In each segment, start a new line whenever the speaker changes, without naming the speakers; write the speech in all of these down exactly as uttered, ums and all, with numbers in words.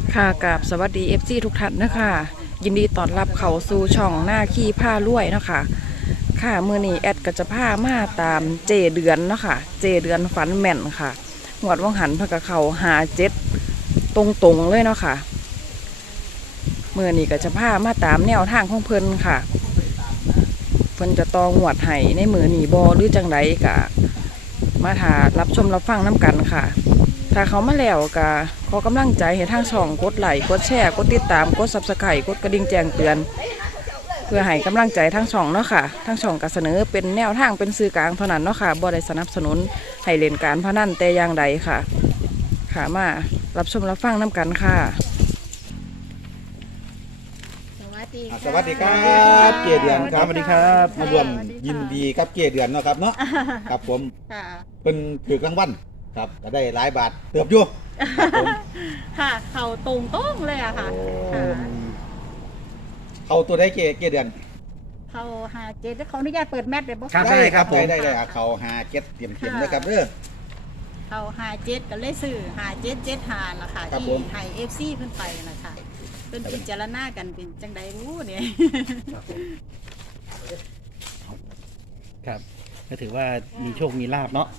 ค่ะกับสวัสดี เอฟ ซี ทุกท่านนะคะยินดีต้อนรับเข้าสู่ช่องหน้าขี้ผ้ารวยนะคะค่ะมือนี้แอดก็จะผ้ามาตามเจเดือนเนาะค่ะเจเดือนฝันแม่นค่ะหวดวังหันพะกะเขาหาเจ็ดตรงๆเลยเนาะค่ะมือนี้ก็จะผ้ามาตามแนวทางของเพิ่นค่ะเพิ่นจะตองหวดไห้ในมือนีบอหรือจังไรกะมาถารับชมรับฟังน้ำกันค่ะถ้าเขามาแล้วก็ขอกำลังใจให้ทางช่องกดไลค์กดแชร์กดติดตามกดซับสไครต์กดกระดิ่งแจ้งเตือนเพื่อให้กำลังใจทางช่องเนาะค่ะทางช่องก็เสนอเป็นแนวทางเป็นสื่อกลางเท่านั้นเนาะค่ะบ่ได้สนับสนุนให้เล่นการพนันแต่อย่างใดค่ะค่ะมารับชมรับฟังน้ำกันค่ะ
สวัสดี
อ่ะ
ค่ะ
สวัสดีครับเกเดือนครับ
สวัสดีครับ
มาร่วมยินดีกับเกเดือนเนาะครับเนาะครับผม
ค่ะ
เป็นถือกลางวันครับก็ได้หลายบาทเติบอยู่ครับผม
ค่ะเขาตรงต้งเลยอะค่ะค่ะ
เข้าตัวได้เกเกเดือน
เขาหาเจ็ดเขาอนุญาตเปิดแมทเลยบ่
ครับ
ได้ครับ
ผม
ได้ได้ได้อ่ะเขาหาเก็ตเตรียมเตรียมนะครับเด้อ
เขาหาเจ็ดก็เลยซื้อหาเจ็ดเจ็ดหาล่ะค่ะ
ครับผ
ที่
ม
ไฮเอฟซีเพิ่นไปนะคะเป็นพิจารณากันเป็นจังใดรู้เนี่ย
ครับก็ถือว่ามีโชคมีลาบเนาะ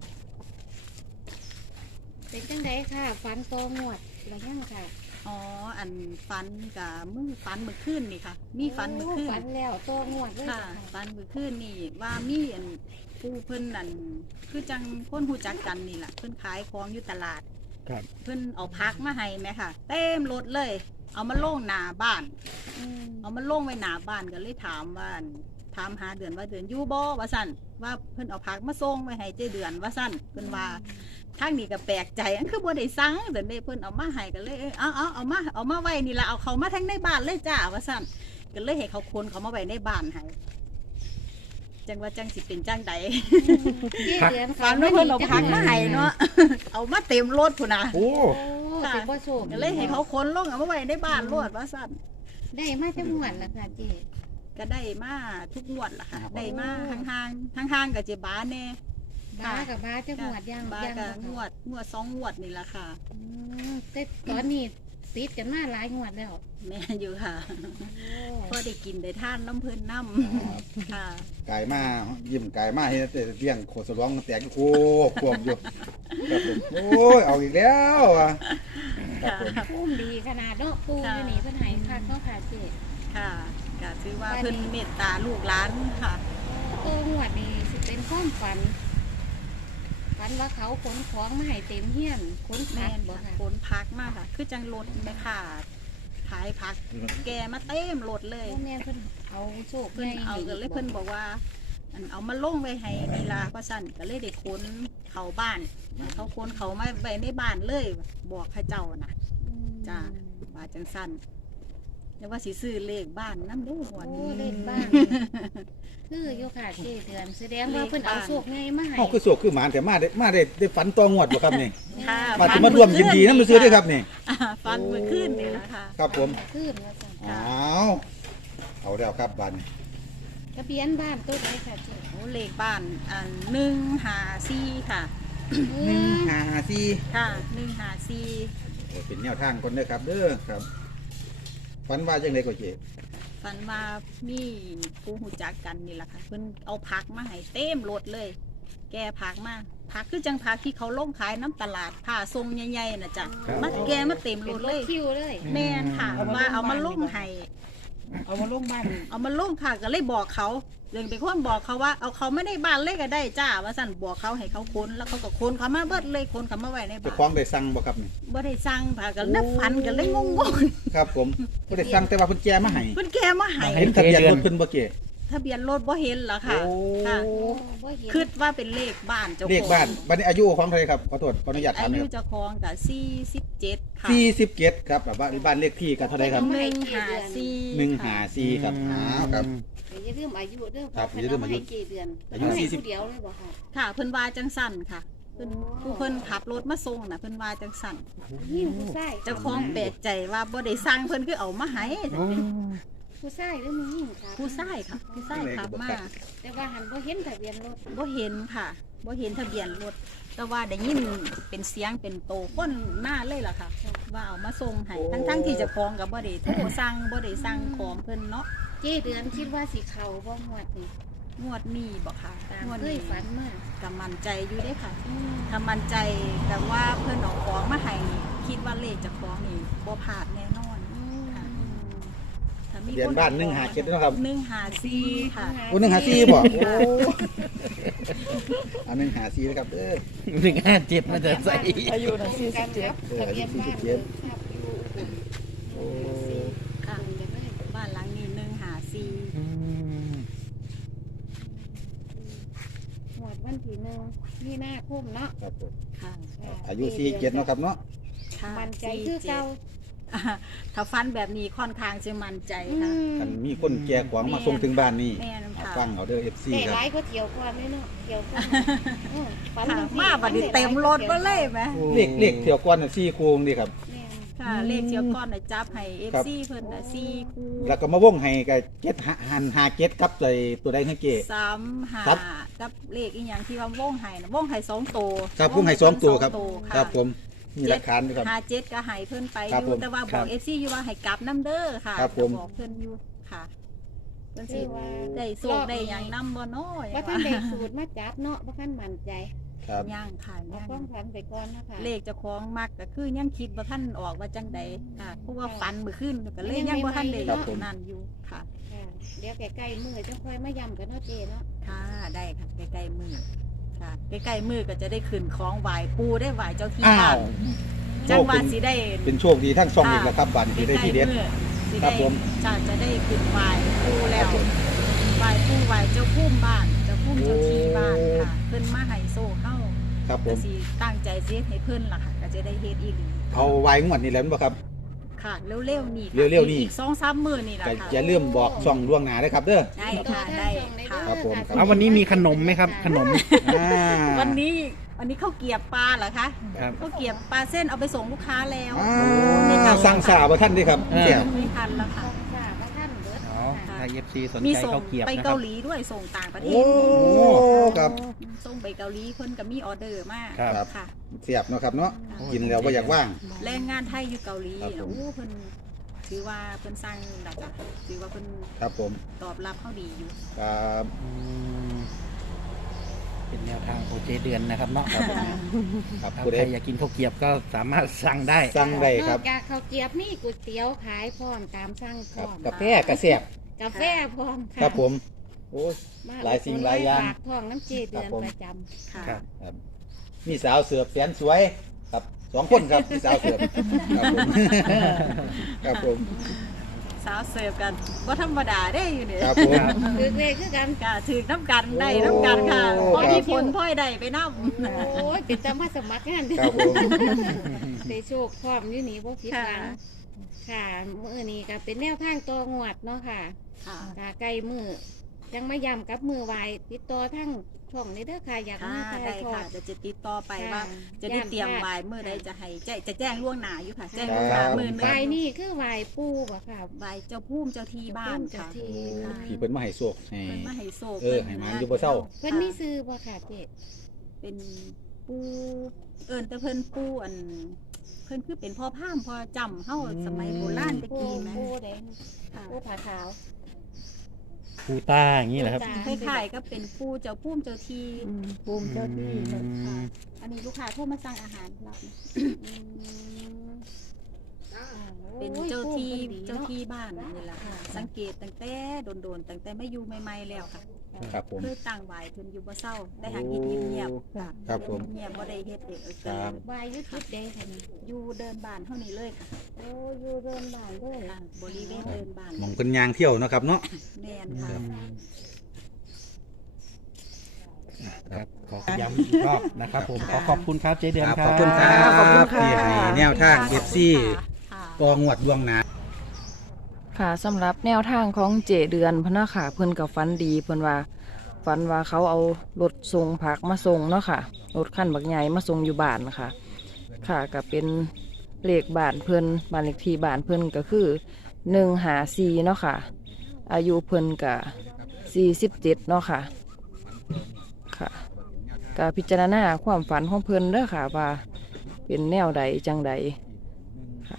เป็นจังไดค่ะฟันโตงวดแล้วยังค่ะ
อ๋ออันฟันกับมือฟันเมื่อคืนนี่ค่ะ มีฟันเมื่อคืน
ฟันแล้วโตงวดเลย
ค่ะฟันเมื่อคืนนี่ว่ามีอันผู้เพิ่นอันคือจังคนหูจักกันนี่แหละเพิ่นขายของอยู่ตลาด
ครับ
เพิ่นเอาพักมาให้ไหมค่ะ เต็มรถเลย เอามาโล่งหน้าบ้าน
อืม
เอามาโล่งไว้หน้าบ้านก็เลยถามว่าอั่นถามหาเดือนว่าเดือนอยู่บ่ว่าสั่นว่าเพิ่นเอาพักมาส่งไว้ให้เจเดือนว่าสั่นเพิ่นว่าทางนี้ก็แปลกใจอันคือบ่ได้สั่งเดือนนี้เพิ่นเอามาให้ก็เลยเอ้ยเอาเอาเอามาเอามาไว้นี่ละเอาเขามาทั้งในบ้านเลยจ้าว่าสั่นก็เลยให้เขาคนเขามาไว้ในบ้านให้จังว่าจังสิเป็นจังใด
เจ็ดเดือน
ฝันว่าเพิ่นเอาพักมาให้เนาะ เอามาเต็มรถพุ่นน่ะ
โอ้
โอ้สิบ่โชค
ก็เลยให้เขาคนลงเอามาไว้ในบ้านรวดว่าสั่น
ได้มาจังหวัดละค่ะเจ๊
ก็ได้มาทุกงวดล่ะค่ะ ได้มาห่างๆห่างๆกับเจบ้าแน่
บ้ากับบ้าจังหวัดยัง
บ้า
ยัง
กับ
บ่
งวดงวดสองงวดนี่แหละค่ะ
อืมแต่ตอนนี้ติดกันมาหลายงวดแล้ว
แม่อยู่ค่ะ
โอ้
พอได้กินได้ท่านน้ำเพิ่นน้ำค่ะ
กายมายิ้มกายมาให้เลี้ยงโคสร้องแตกอยู่โคควบอยู่ครับผมโอ้ยเอาอีกแล้วอ่ะครับผม
ภูมิดีขนาดเนาะปูอยู่นี่เพิ่นให้คักเนาะค่ะเจ๊
ค่ะก็ถือว่าเพิ่นเมตตาลูกหลานค่ะ
โตงวดนี่สิเป็นความฝันฝันว่าเขาขนของมาให้เต็มเฮียนขนผั
แม่
ก
น
บ่
ค่ะ
ค่ะ
ขนพักมากค่ะ คือจังรถไหมค่ะขายพัก แกมาเต็มรถเลย
พ่อแม่เพิ่นเอาโชค
เพิ่นเอาก็เลยเพิ่นบอกว่า อันเอามาลงไว้ให้นีลาว่าสั่นก็เลยได้ค้นเขาบ้านให้เขาค้นเขามาไว้ในบ้านเลย บอกพระเจ้านะ จ้า ว่าจังสั้นแล้วว่าสิซื้อเลขบ้านน้ำเด้อหัว
โอ้
นี้
เลขบ้านคืออยู่ค่ะเจเดือนแสดงว่าเพิ่นเอาโชคไงมาให้
เฮาคือโศกคือหมานแต่มาได้มาได้ได้ฝันตองวดบ่ครับนี่
ค่ะ
มาจะมาร่วมยินดีนำซื้อด้วยครับนี่
อ่าฟันมือขึ้นนี่แหละค่ะ
ครับผม
คืนว่าซั่น
อ้าวเอาแล้วครับบัดนี้
ทะเบียนบ้านตัวไหนค่ะเจ
โอ้เลขบ้านอันหนึ่งหาซีค่ะ
หนึ่งห้าสี่
ค่ะหนึ่งหาซี
โอ้เป็นแนวทางคนเด้อครับ เด้อครับฝันว่าจังไดก็เจ็บ
ฟันว่ามีผู้หูจักกันนี่แหละค่ะเพิ่นเอาพักมาให้เต็มรถเลย แกพักมาพักคือจังพักที่เขาลงขายน้ำตลาดผ้าทรงใหญ่ๆน่ะจ้ะมาแกมาเต็มร
เป็น
ถ
ร
เล
ถ
ย
คิวเลย
แม่นค่ะว่าเอามาลงให้
เอามาลงบ้าน
เอามาลงค่ะก็เลยบอกเขาเรื่องเป็นคนบอกเขาว่าเอาเขาไม่ได้บ้านเลยก็ได้จ้าว่าสั่นบอกเขาให้เขาค้นแล้วเขาก็ค้นเขามาเบิดเลยค้นเขามาไว้ใน
เจ้า
บ้าน
ของได้สั่งบ่ครับนี่
บ่ได้สั่งค่ะก็นับฟันก็เลยงง
ครับผมบ่ได้สั่งแต่ว่าเพิ่นแจมาให้
ๆเพิ่นแกมาให้
เห็นทะเบียนรถเพิ่นบ่เก๋
ทะเบียนรถบ่เห็นเหรอค่ะ
โอ้
ค่ะ
โอ้บ่เห็น
คิดว่าเป็นเลขบ้านเจ้าของ
เลขบ้านบัดนี้อายุของเท่าไหร่ครับขอโทษขออนุญาตถา
อาม
นะ
ยุ
ครับ
เจ้าของก็สี่สิบเจ็ดค่ะ
สี่สิบเจ็ดครับแบบว่าบ้านเลขที่ก็เท่าไหร่ครับ
หนึ่งห้าสี่
หนึ่งห้าสี่ครับอ้าวครับ
อย่าลืมอายุเด้อ
ครับ
เพราะ
อย่าลืมอายุ
เพิ่นเให้เจเดือน
อายุ
เพิ่นให้
สี่สิบ
ผู้เดียวเลยบ่ค่ะ
ค่ะเพิ่นว่าจังสั่นค่ะเพิ่นผู้เพิ่นขับรถมาส่งน่ะเพิ่นว่าจังสั่น
ยิ่งผู้ชาย
เจ้าของแปลกใจว่าบ่ได้สั่งเพิ่นคือเอามาให้
ผู้ชายหรือมีหญิงค่ะ
ผู้ชายค่ะผู้ชายขับมา
แต่ว่าหันบ่เห็นทะเบียนรถ
บ่เห็นค่ะบ่เห็นทะเบียนรถแต่ว่าได้ยินเป็นเสียงเป็นโตคนหน้าเลยล่ะค่ะ ว่าเอามาส่งให้ทั้งๆที่เจะคองกับบ่ได้โทรสั่งบ่ได้สั่งของเพิ่นเนาะ
เจ๊เดือนคิดว่าสิเขาบ่งวดนี่
งวดนี้บ่ค่ะ
ตาม
งวด
เคย
นี้
ฝันมา
ก็มั่นใจอยู่เด้ค่ะ
อืม
ถ้ามั่นใจแต่ว่าเพิ่นเอาของมาให้นี่คิดว่าเลขเจะของนี่บ่พลาดแน่นอน
อืม
ค่ะ ถ้ามี
เรียนบ้านหนึ่งหาเจ็ดนะครับ
หนึ่งหาสี่ค่ะ
โอ้หนึ่งหาซีบ่โอ้อันหนึ่งหาซีนะครับเด้อ
หนึ่งห้าเจ็ดมาจะใส่
อายุน่ะสี่สิบเจ็ด
เออ
ทะเบียนบ้าน
สี่สิบเจ็ด
ครับอยู่อุบล
โอ้
ค่ะ
ตรงกันเลย
บ้านหลังนี้หนึ่งหาสี่
อืม
หวดวันที่หนึ่งมีนาคมเนาะ
ครับผม
ค่ะ
อายุสี่เจ็ดเนาะครับเนาะ
ค่ะ
มันใจคือเก่า
อ่าถ้าฟันแบบนี้ค่อนข้างจะมั่นใจ
อื
ค่ะ
ม
กันมีคนแก่ขวางมาส่งถึงบ้านนี่
แม่นค่ะ
ฟังเอาเด้อ เอฟ ซี
แต่
ครับ
หลายก็เที่ยวก่อนเลยเนาะเที่ยวก่อนอืมฝัน
ค่ะ
จังสิ
มาบัดนี้เต็มรถมาเลยไหม
เลขเลขเที่ยวก้อนน่ะสี่คูงดีครับ
แม่น
ค่ะ เลขเชียวก้อนน่ะจับให้เอฟซีเพิ่นน่ะสี่คู่
แล้วก็มาวงให้กับเจ็ดหันหาเจ็ดกับใจตัวใดให้เก๋
สามหา
ครับ
กับเลขอีกอย่างที่ว่าว่องไห้นะว่องไห้สองตัว
ครับวงให้สองตัวครับ
สองะ
ครับผมมีหลักฐานด้วยครับ
หาเจ็ดก็ใหายเพิ่นไปอ
ครับผ
ยู่
ม
แต่ว่าบอกเอฟซีอยู่ว่าให้กลับน้ำเด้อค่ะ
ครับผม
บอกเพิ่นอยู่ค่ะเพิ่นสิ
คือว่า
ได้โชคได้หยังนำบ่น้อย
ว่าท่านได้สูตรมาจับเนาะว่าท่านมั่นใจ
ครับ
ย่างค่ะ
เอา
ย่าง
ความฝันไปก่อนนะคะ
เลขเจะคล้าของมักก็คือยังคิดว่าท่านออกว่าจังใดค่ะเพราะว่าฝันเมื่อคืนก็เลยยังบ่ท่านได้
ครับผม
นั่นอยู่ค่ะ
ค่ะเดี๋ยวใกล้ๆมือจะค่อยมาย้ำกันเนาะเจเนาะ
ค่ะได้ค่ะใกล้ๆมือค่ะใกล้ๆมือก็จะได้ขึ้นของไหว้ปูได้ไหว้เจ้าที่
อ้า
บ้าน
ว
จังว่าสิได้
เป็นโชคดีทั้งช่องอีกแล้วครับบันที่ได้ทีเด็ด
สิ
ครั
ได้
บผม
จะจะได้ขึ้นไหว้ปูแล้
ครั
ว
บผม
ไหว้ปูไหว้เจ้าพุ่มบ้านเจ้าพุ่มเจ้าที่บ้าน
โอ้
ค่ะเพิ่นมาให้โซ่เข้า
ครับผ
ก็
ม
สิตั้งใจเสียให้เพิ่นล่ะค่ะก็จะได้เฮ็ดอีหลี
เอาไว้งวดนี้แล้วบ่ครับ
ค่ะเร็วๆนี่ค่ะ
เร็วๆนี่
อีกสองสามมื้อนี่ล่ะ
ก็
ค่ะ
อย่าลืมบอกช่องล่วงหน้าด้วยครับเด้อ
ได้ค่ะได้ค่ะ
ครับผม
เอาวันนี้มีขนมไหมครับ ขนม
อ่า
วันนี้วันนี้ข้าวเกรียบปลาเหรอคะ
ครับ
ข้าวเกรียบปลาเส้นเอาไปส่งลูกค้าแล้ว
อ้าวสั่งสาบ่ท่านเด้ครับ
เออ
แซ่บ
ไม่ทันแล้วค่ะ
ค่ะพระท่านเบิด
เอาถ้าเอฟซีสน
มี
ใจ
ส่ง
ข้าวเกรียบ
ไป
นะครั
เกา
บ
หลีด้วยส่งต่างประเท
โอ้
ศ
ครับ
ส่งไปเกาหลีเพิ่นก็มีออเดอร์มาก
ครับ
ค่ะ
เสียบเนาะครับเนาะกินแล้วบ่อยากว่าง
แรงงานไทยอยู่เกาหลี
ครับผม
นะโอ้เพิ่นถือว่าเพิ่นสร้างนะจ๊ะถือว่าเพิ่น
ครับผม
ตอบรับเขาดีอยู่
ครับ
อืมเป็นแนวทางโปรเจเดือนนะครับเนาะ
ครับผมครับ
ถ้า
ผู้
ใค
ใด
รอยากกินข้าวเกรียบก็สามารถสั่งได้
สั่งได้ครับ
นอกจากข้าวเกรียบนี่ก๋วยเตี๋ยวขายพร้อมตามสั่งพ
ครั
ร้
บ
อม
กาแฟกระเสียบ
กาแฟพร้อมค่ะ
ครับผมโอ้ย
ม
หลายสิ่งหลายอย่าง
ฝากท้องน้ำเจเดือน
ครับผม
ประจำ
ค่ะ
ครับ
ครับมีสาวเสือบแสนสวยครับสองคนครับมีสาวเสือบครับผมครับผม
สาวเสิร์ฟกันบ่ธรรมดาได้อยู่เนี่ย
ครับผม
คือเลขคือกัน
ก็ถือน้ำกันได้น้ำกันค่ะ
โอ้
พอมีผลพ่อยได้ไปน้ำ
โอ้ยเป็นตามาสมัครงาน
ครับผม
ได้โชคพร้อมอยู่นี่บ่ผิดหวัง
ค่ะ
ค่ะมื้อนี้ก็เป็นแนวทางตัวงวดเนาะค่ะ
ค่ะ
ตาไก่มือยังไม่ย้ำกับมือไหวติดต่อทั้งช่องนี้เด้อค่ะอยาก
ค่ะ
มีใคร
ได้
ชอ
ค่ะ
บ
เดี๋ยวจะติดต่อไป
ค่ะ
ว่า จะได้เตรียม
ย่านพ
ไว้
ลาด
เมื่อใด
ค่ะ
จะให้แจ้งจะแจ้งล่วงหน้าอยู่ค่ะ แจ้ง
ค
ล่
รั
ว
บ
งหน้ามื่น
ไหวนี่คือไหวปูบ่ค่ะ
ใบเจ้าพุ่มเจ้าที่บ้านค่ะ
เจ้าที่
โอ้ขี่เพิ่นมาให้โชคให้
เพิ่นมาให้โศก
เออให้หมานอยู่บ่เศร้า
เพิ่นมีซื้อบ่ค่ะเจ๊
เป็นปูเอิญแต่เพิ่นปูอัน เพิ่นคือเป็นพ่อพามพ่อจำเฮาสมัยโบราณตะ
ปู
กี้ไหม
ปูแดง
ค่ะ
ปูผาขาว
ปูตาอย่างนี้เหรอครับ
คล้ายๆก็เป็นปูเจ้าพุ่มเจ้าที่
ภูมิเจ้าที่
อืม
ค่ะ อันนี้ลูกค้าโทรมาสั่งอาหารรับนะ
อืม
เป็นเจ้าที่เจ้าที่บ้านนี่แหละค่ะ สังเกตตั้งแต่โดนๆตั้งแต่มาอยู่ใหม่ๆแล้วค่ะ
ครับผม
เคยตั้งไหวเพิ่นอยู่บ่เศร้า ได้หางกินเงียบๆค่ะ
ครับผม
เงียบๆบ่ได้เฮ็ดเด็กเออ
ครั
เกิ
บ
น
วายอยุจุดใดค่ะนี่
อยู่เดินบ้านเท่านี้เลยค่ะ
โอ้อยู่เดินบ้านเลย
ค่ะบริเวณเดินบ้าน
หมองเพิ่นยางเที่ยวเนาะครับเนาะ
แม่นค่ะ
ครับขอย้ำอีกรอบนะครับผมขอขอบคุณครับเจเดือน
ครับ
ครับ
ขอบคุณครับ
ขอบคุณค่ะ
ที่ให้แนวทาง เอฟ ซี
ค่ะ
กองวดล่วงหน้า
ค่ะสำหรับแนวทางของเจเดือนพะเนาะค่ะเพิ่นกับฟันดีเพิ่นว่าฟันว่าเขาเอารถส่งผักมาส่งเนาะค่ะรถคันบักใหญ่มาส่งอยู่บ้านค่ะ ค่ะก็เป็นเลขบ้านเพิ่นบ้านเลขที่บ้านเพิ่นก็คือหนึ่งหาสี่เนาะค่ะ อายุเพิ่นก็สี่สิบเจ็ดเนาะค่ะค่ะก็พิจารณาความฝันของเพิ่นเด้อค่ะว่าเป็นแนวใดจังใดค่ะ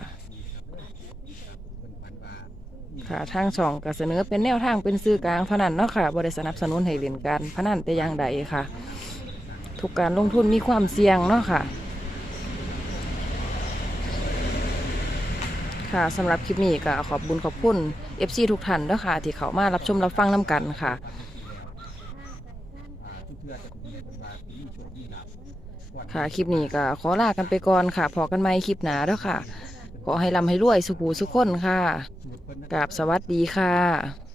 ค่ะทางช่องก็เสนอเป็นแนวทางเป็นสื่อกลางเท่านั้นเนาะค่ะบ่ได้สนับสนุนให้เล่นการพนันแต่อย่างใดค่ะ ทุกการลงทุนมีความเสี่ยงเนาะค่ะค่ะสำหรับคลิปนี้ก็ขอบบุญขอบคุณ เอฟ ซี ทุกท่านเด้อค่ะที่เขามารับชมรับฟังน้ำกันค่ะ ค่ะคลิปนี้ก็ขอลากันไปก่อนค่ะพอกันใหม่คลิปหน้าเด้อค่ะ ขอให้ร่ำให้รวยสุขหูสุขคนค่ะกราบสวัสดีค่ะ